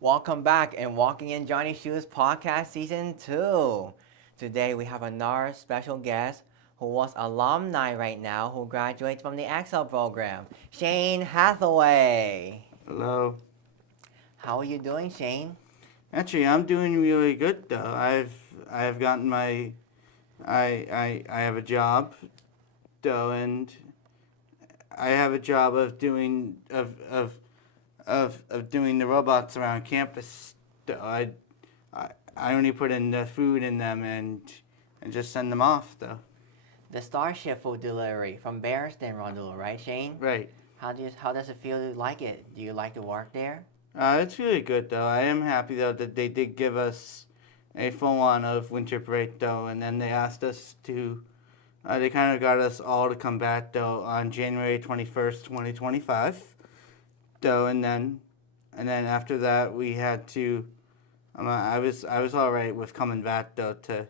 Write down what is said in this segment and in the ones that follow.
Welcome back and Walking in Johnny's Shoes podcast season 2. Today we have another special guest who was alumni right now who graduates from the Excel program, Shane Hathaway. Hello. How are you doing, Shane? Actually, I'm doing really good though. I have gotten my I have a job though, and I have a job of doing of doing the robots around campus. Though I only put in the food in them and just send them off though. The Starship food delivery from Barristan Rondula, right, Shane? Right. How does it feel to like it? Do you like to work there? It's really good though. I am happy though that they did give us a full on of winter break though, and then they asked us to. They kind of got us all to come back though on January 21st, 2025. Though, and then after that we had to. I was all right with coming back though to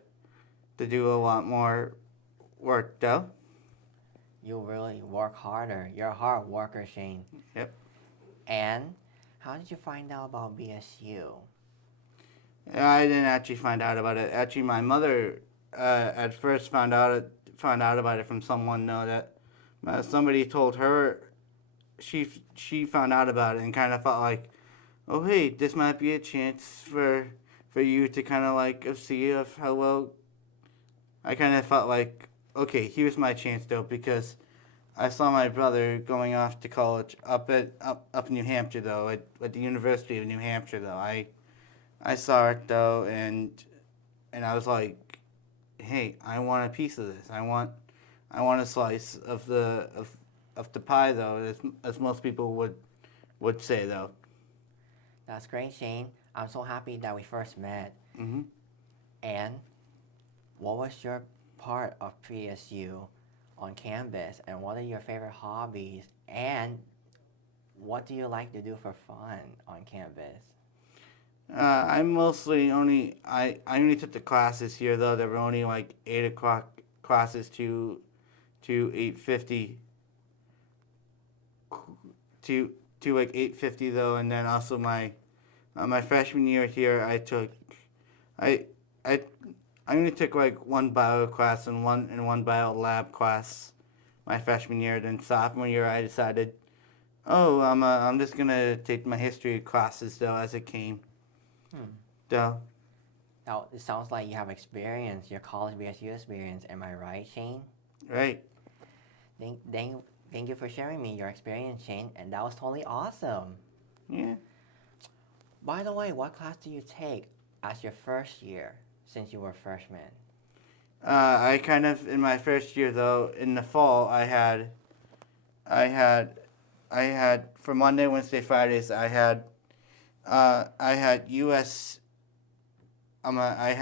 do a lot more work though. You really work harder. You're a hard worker, Shane. Yep. And how did you find out about BSU? I didn't actually find out about it. Actually, my mother at first found out about it from someone though that somebody told her. She found out about it and kind of felt like, oh hey, this might be a chance for you to kind of like see of how well. I kind of felt like, okay, here's my chance though, because I saw my brother going off to college up in New Hampshire though, at the University of New Hampshire though. I saw it though, and I was like, hey, I want a piece of this. I want a slice of the pie though, as most people would say though. That's great, Shane. I'm so happy that we first met. Hmm. And what was your part of PSU on campus? And what are your favorite hobbies? And what do you like to do for fun on campus? I mostly I only took the classes here though. There were only like 8 o'clock classes to 8:50 to like 8:50 though, and then also my freshman year here I I I only took like one bio class and one bio lab class my freshman year. Then sophomore year I decided, oh I'm just gonna take my history classes though as it came. Hmm. Though. Now, it sounds like you have experience, your college BSU experience. Am I right, Shane? Right. Thank you for sharing me your experience, Shane. And that was totally awesome. Yeah. By the way, what class do you take as your first year since you were a freshman? I kind of in my first year though in the fall I had for Monday, Wednesday, Fridays I had U.S. I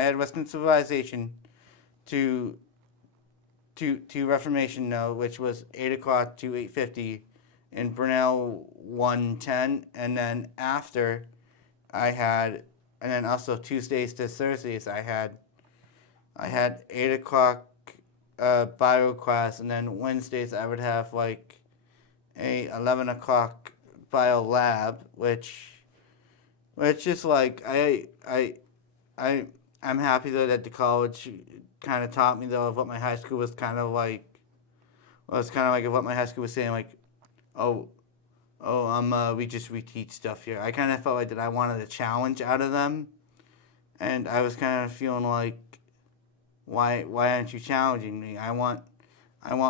had Western Civilization to Reformation though, which was 8 o'clock to 8:50 in Brunel 110, and then after I had, and then also Tuesdays to Thursdays I had 8 o'clock bio class, and then Wednesdays I would have like a 11 o'clock bio lab, which is like I'm happy though that the college kind of taught me though of what my high school was kind of like. Well, it's kind of like what my high school was saying, like, oh, we teach stuff here. I kind of felt like that I wanted a challenge out of them, and I was kind of feeling like, why aren't you challenging me? I want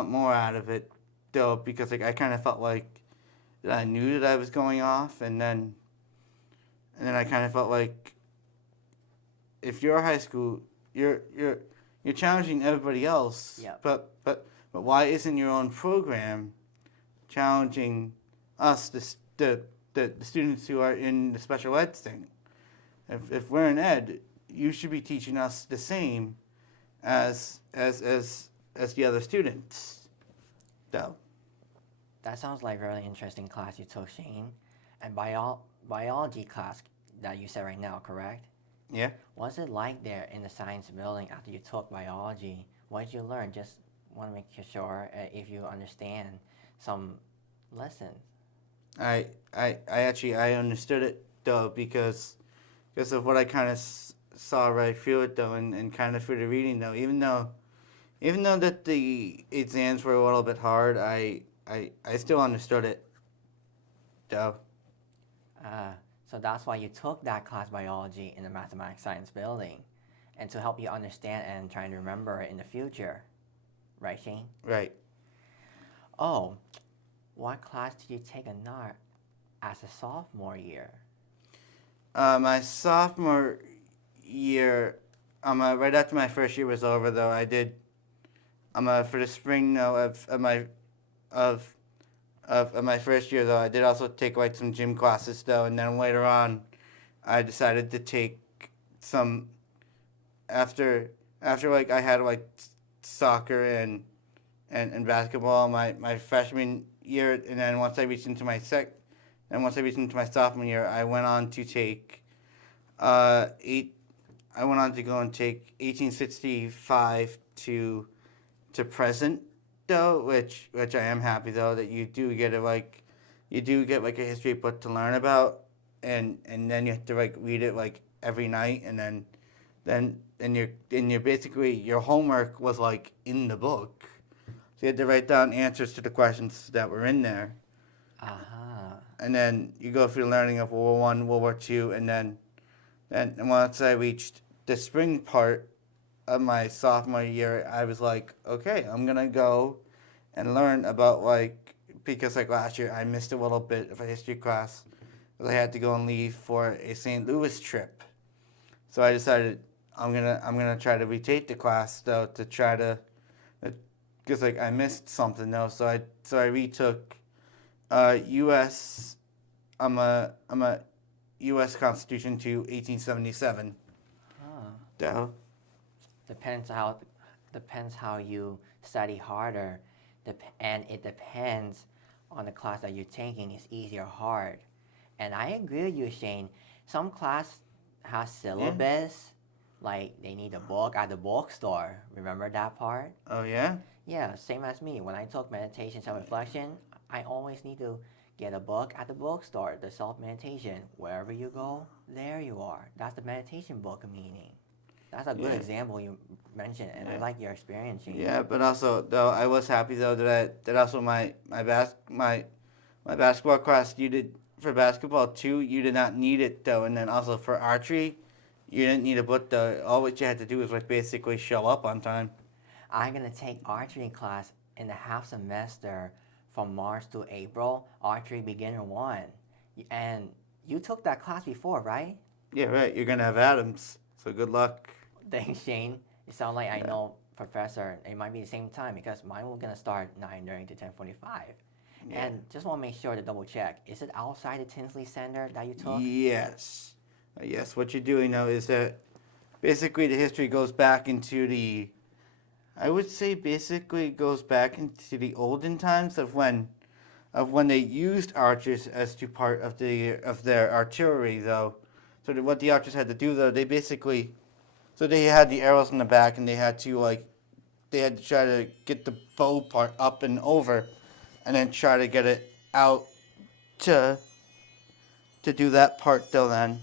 more out of it, though, because like I kind of felt like that I knew that I was going off, and then I kind of felt like if you're a high school, you're challenging everybody else, Yep. but why isn't your own program challenging us, the students who are in the special ed thing? If we're in ed, you should be teaching us the same as the other students, though. That sounds like a really interesting class you took, Shane. And biology class that you said right now, correct? Yeah. What's it like there in the science building after you took biology? What did you learn just want to make sure if you understand some lessons. I understood it though because of what I kind of saw right through it though, and kind of through the reading though. Even though that the exams were a little bit hard, I still understood it though. Uh, so that's why you took that class biology in the mathematics science building, and to help you understand and try to remember it in the future, right, Shane? Right. Oh, what class did you take another as a sophomore year? My sophomore year, right after my first year was over though, I did. For the spring though of of my first year though, I did also take like some gym classes though, and then later on, I decided to take some after like I had like soccer and basketball my freshman year, and then once I reached into my sophomore year, I went on to take eight. I went on to go and take 1865 to present though, which I am happy though that you do get like a history book to learn about, and then you have to like read it like every night, and then you're basically your homework was like in the book, so you had to write down answers to the questions that were in there, and then you go through the learning of World War One, World War Two, and then once I reached the spring part of my sophomore year, I was like, okay, I'm gonna go and learn about because like last year I missed a little bit of a history class because I had to go and leave for a St. Louis trip. So I decided I'm gonna try to retake the class though to try to because like I missed something though. So I retook U.S. I'm a U.S. Constitution to 1877. Huh. Though. Depends how you study harder, and it depends on the class that you're taking. It's easy or hard, and I agree with you, Shane. Some class has syllabus, like they need a book at the bookstore. Remember that part? Oh yeah. Yeah, same as me. When I took meditation self-reflection, I always need to get a book at the bookstore. The self-meditation. Wherever you go, there you are. That's the meditation book meaning. That's a good example you mentioned, and I like your experience. Shane. Yeah, but also though I was happy though that also my basketball class you did for basketball too. You did not need it though, and then also for archery, you didn't need a book though. All what you had to do was like basically show up on time. I'm gonna take archery class in the half semester from March to April. Archery beginner one, and you took that class before, right? Yeah, right. You're gonna have Adams, so good luck. Thanks, Shane. It sounds like I know professor. It might be the same time because mine was gonna start 9:30 to 10:45. Yeah. And just want to make sure to double check. Is it outside the Tinsley Center that you took? Yes. Yes. What you're doing now is that basically the history goes back into the. I would say basically it goes back into the olden times of when they used archers as to part of their artillery though. So what the archers had to do though, they basically. So they had the arrows in the back, and they had to try to get the bow part up and over, and then try to get it out to do that part though then.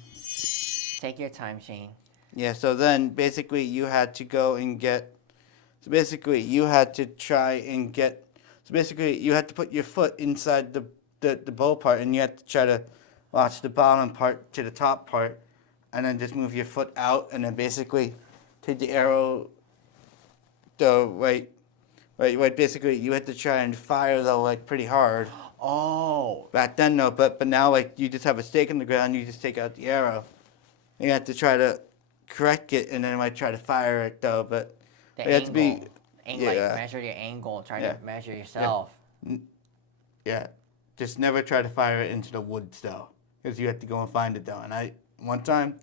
Take your time, Shane. Yeah, so then basically you had to go and get, so basically you had to try and get, so basically you had to put your foot inside the bow part, and you had to try to watch the bottom part to the top part, and then just move your foot out, and then basically take the arrow, basically you had to try and fire though like pretty hard. Oh. Back then though, but now like you just have a stake in the ground, you just take out the arrow. You have to try to correct it, and then try to fire it though, but The you have to be, like measure your angle, try to measure yourself. yeah, just never try to fire it into the woods though, because you have to go and find it though. And one time,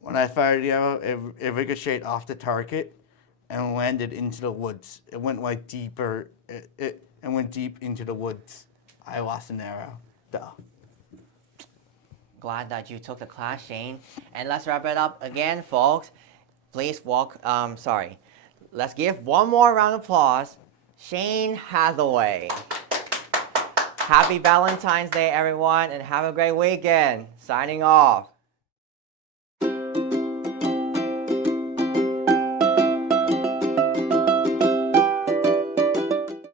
when I fired the arrow, it ricocheted off the target and landed into the woods. It went like deeper, it went deep into the woods. I lost an arrow though. Glad that you took the class, Shane. And let's wrap it up again, folks. Please let's give one more round of applause Shane Hathaway. Happy Valentine's Day, everyone, and have a great weekend. Signing off.